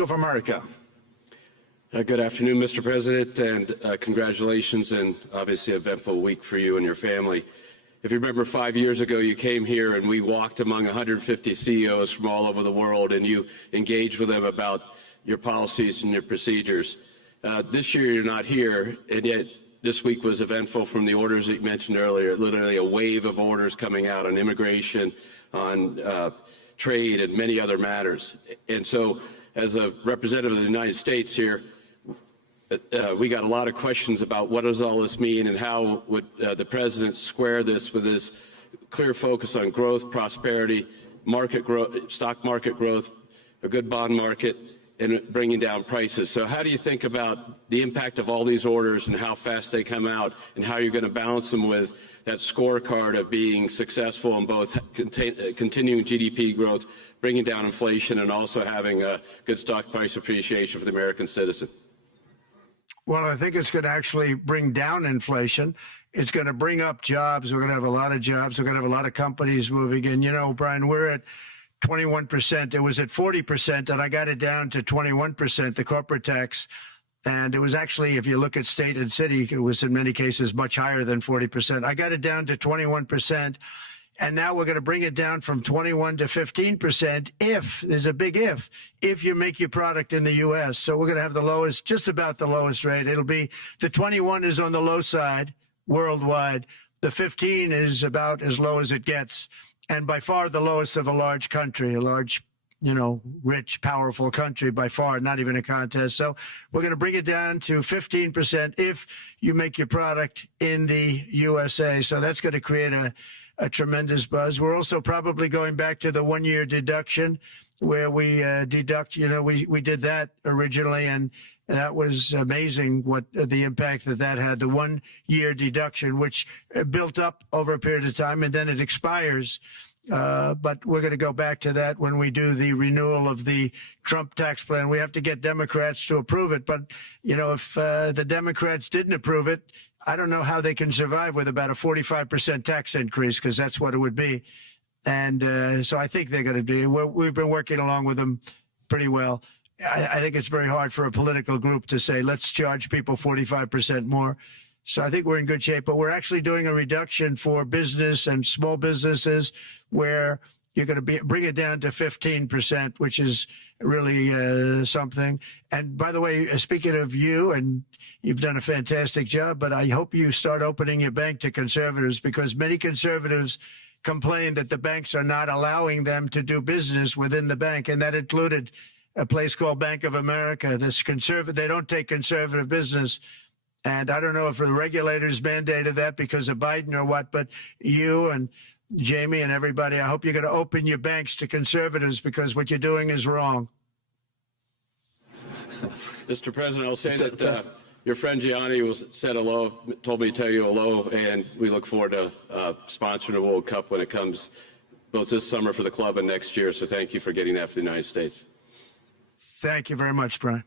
of America. Good afternoon, Mr. President, and congratulations and obviously an eventful week for you and your family. If you remember 5 years ago, you came here and we walked among 150 CEOs from all over the world and you engaged with them about your policies and your procedures. This year you're not here, and yet this week was eventful from the orders that you mentioned earlier, literally a wave of orders coming out on immigration, on trade, and many other matters. And so as a representative of the United States here, we got a lot of questions about what does all this mean and how would the president square this with his clear focus on growth, prosperity, market growth, stock market growth, a good bond market, and bringing down prices. So how do you think about the impact of all these orders and how fast they come out and how you're going to balance them with that scorecard of being successful in both continuing GDP growth, bringing down inflation, and also having a good stock price appreciation for the American citizen? Well, I think it's going to actually bring down inflation. It's going to bring up jobs. We're going to have a lot of jobs. We're going to have a lot of companies moving in. You know, Brian, we're at 21%. It was at 40%, and I got it down to 21%, the corporate tax. And it was actually, if you look at state and city, it was in many cases much higher than 40%. I got it down to 21%. And now we're going to bring it down from 21 to 15% if, there's a big if you make your product in the U.S. So we're going to have the lowest, just about the lowest rate. It'll be, the 21 is on the low side worldwide. The 15 is about as low as it gets. And by far the lowest of a large country, a large, you know, rich, powerful country by far, not even a contest. So we're going to bring it down to 15% if you make your product in the USA. So that's going to create a tremendous buzz. We're also probably going back to the 1 year deduction where we deduct, you know, we did that originally, and that was amazing what the impact that had, the 1 year deduction, which built up over a period of time and then it expires. But we're going to go back to that when we do the renewal of the Trump tax plan. We have to get Democrats to approve it. But, you know, if the Democrats didn't approve it, I don't know how they can survive with about a 45% tax increase, because that's what it would be. And so I think they're going to be, we've been working along with them pretty well. I think it's very hard for a political group to say, let's charge people 45% more. So I think we're in good shape, but we're actually doing a reduction for business and small businesses where you're going to bring it down to 15%, which is really something. And by the way, speaking of you, and you've done a fantastic job, but I hope you start opening your bank to conservatives, because many conservatives complain that the banks are not allowing them to do business within the bank, and that included a place called Bank of America. They don't take conservative business. And I don't know if the regulators mandated that because of Biden or what, but you and Jamie and everybody, I hope you're going to open your banks to conservatives, because what you're doing is wrong. Mr. President, I'll say that your friend Gianni said hello, told me to tell you hello, and we look forward to sponsoring the World Cup when it comes, both this summer for the club and next year. So thank you for getting that for the United States. Thank you very much, Brian.